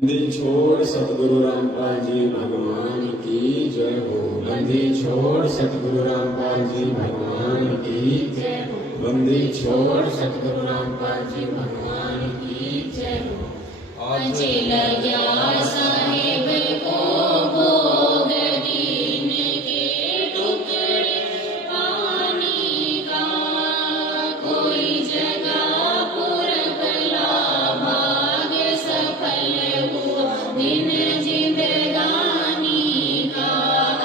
बंदी छोड़ सतगुरु रामपाल जी भगवान की जय हो। बंदी छोड़ सतगुरु रामपाल जी भगवान की जय हो। बंदी छोड़ सतगुरु रामपाल जी भगवान की जय हो। आज लग्या साहेब को भोग दीन के टुकड़े पानी का, कोई जगह पुरबला भाग्य सफल हुआ दिन जिंदगानी का।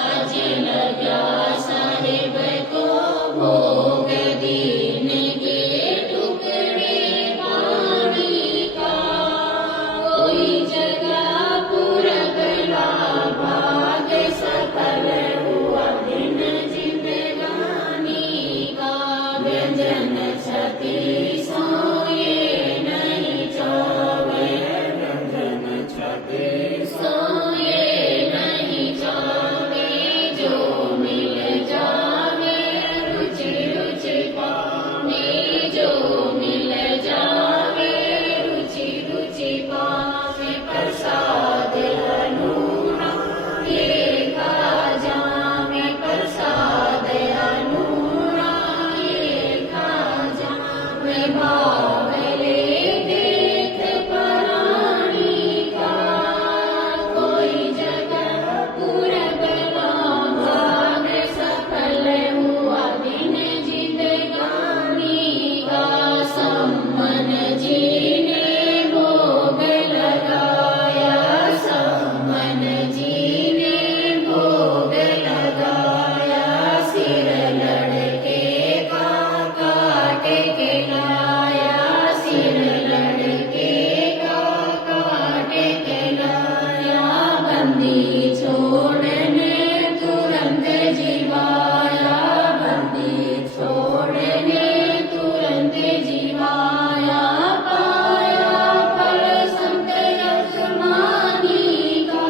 आज लग्या साहेब को भोग दीन के टुकड़े पानी का, कोई जगह पुरबला भाग्य सफल हुआ दिन जिंदगानी का। व्यंजन छति सोए नहीं चावे, व्यंजन छति सोए नहीं चावे, जो मिल जावे रुचि रुचि पावे, जो मिल जावे रुचि रुचि पावे। प्रसाद अनूना ये खा जावे, प्रसाद अनूना ये खा जावे। भाव ले देख प्राणी का, कोई जगह पुरबला भाग्य सफल हुआ दिन जिंदगानी का। सम्मन जी ने भोग लगाया, सम्मन जी ने भोग लगाया। सिर लड़के का काट के लाया, सिर लड़के का काट के लाया। बंदी छोड़ने तुरंत जीवाया, बंदी छोड़ने तुरंत जीवाया। पाया फल संत यशमानी का,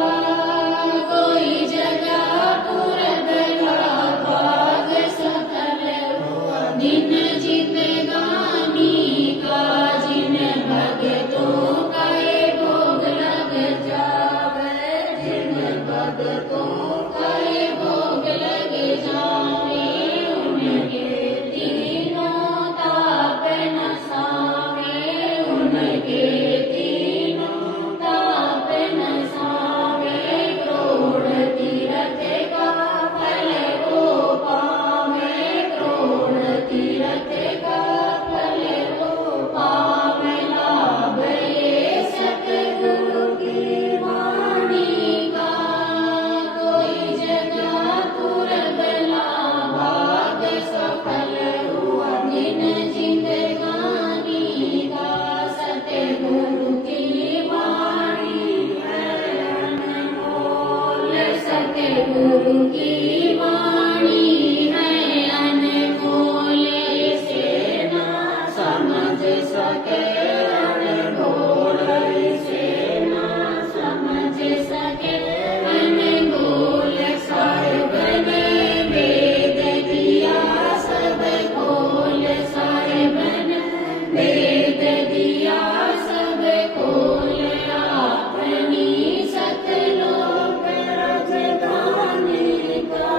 कोई जगह पुरबला भाग्य सफल हुआ दिन जिंदगानी का। जिन भगतों का ये भोग लग जावे, जिन भगतों का ये भोग लग जावे, उनके तीनों ताप नसावे, उनके तीनों ताप नसावे। क्रोध तीरथ का फल को पावे, क्रोध तीरथ का फल को पावे। लाभ ये सतगुरु की वाणी का, कोई जगह पुरबला भाग्य सफल हुआ दिन जिंदगानी का। सतगुरु की वाणी है अनमोल, सतगुरु की वाणी है अनमोल। इसे ना समझ सके अनमोल, इसे ना समझ सके अनमोल। साहिब ने वेद दिया सब खोल, साहिब ने वेद दिया सब खोल। अपनी सतलोक राजधानी का,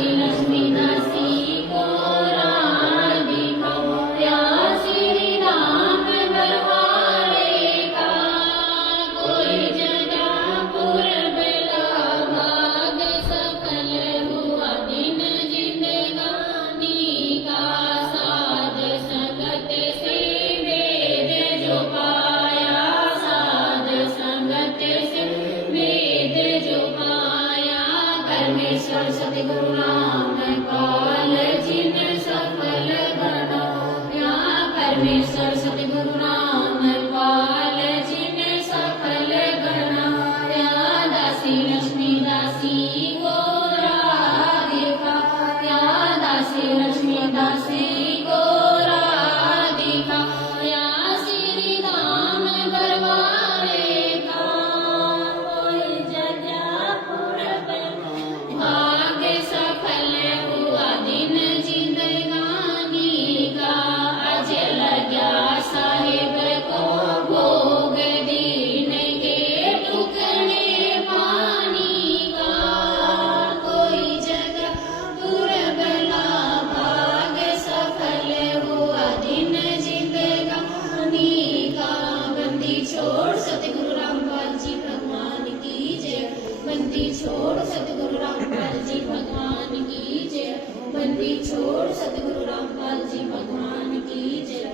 दासी लक्ष्मी दासी को राधिका या श्री राम बरवाले का कोई जगह पूर्वला भाग सफल हुआ दिन जिंदगानी का साध संगत से वेद जो पाया साध संगत से वेद जो पाया परमेश्वर सतगुरु राम पाल जिन सफल बनाया परमेश्वर सतगुरु राम पाल जिन सफल बनाया दासी लक्ष्मी दासी को राधिका या दासी लक्ष्मी दासी को राधिका या श्री राम बरवाले का कोई जगह पूर्व भाग्य सफल हुआ दिन जिंदगानी का अजल गया साहिब को भोग दीन के टुकड़े पानी का कोई जगह पूर्वला भाग्य सफल हुआ दिन जिंदगानी का बंदी छोड़ सतगुरु रामपाल जी भगवान की जय बंदी छोड़ सतगुरु रामपाल जी भगवान की जय बंदी छोड़ सतगुरु रामपाल जी भगवान की जय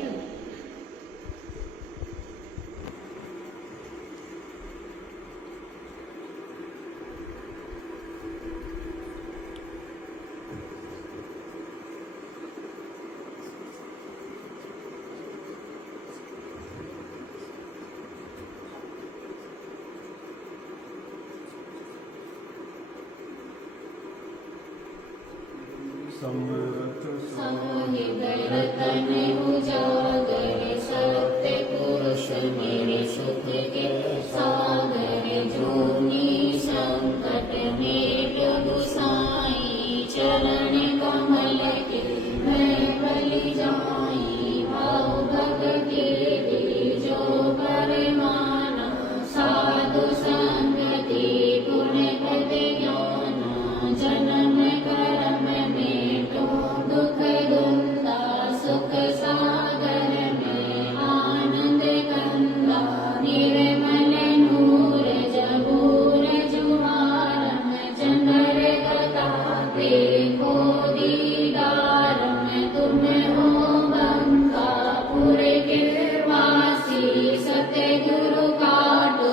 साहिब रतन उजागर सत्य पुरुष मेरे सुख के सागर जोनी संकट में प्रभु साई चरण कमल के मैं बलि जाई भाव भक्ति की जो परमाना साधु संगति पुण्य पद ज्ञान जन्म कर्म में तो दुख दुंदा सुख सागर में आनंद कंदा निर्मल नूर जबूर जुमारम चंद्र कथा देखो दीदारम तुम हो बंकापुर के वासी सतगुरु काटो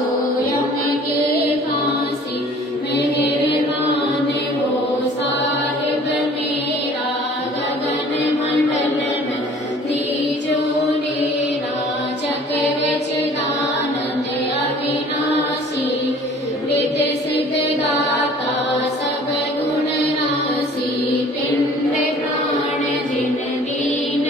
यम के फांसी मेहरबान हो साहिब मेरा गगन मंडल में तीजो डेरा चक्र चिदानंद अविनाशी विद सिद्ध दाता सब गुण राशि पिंड प्राण जिन दीन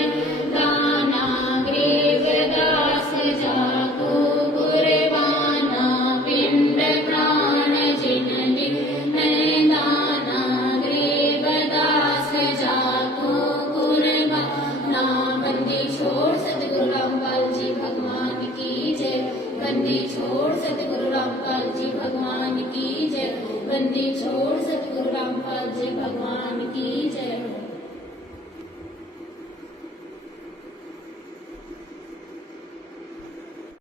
दाना ग्रीव दास जाको कुर्बाना पिंड प्राण जिन दीन दाना ग्रीव दास जाको कुर्बाना बंदी छोड़ सतगुरु रामपाल जी भगवान की जय बंदी छोड़ सतगुरु रामपाल जी भगवान की जय बंदी छोड़ सतगुरु रामपाल जी भगवान की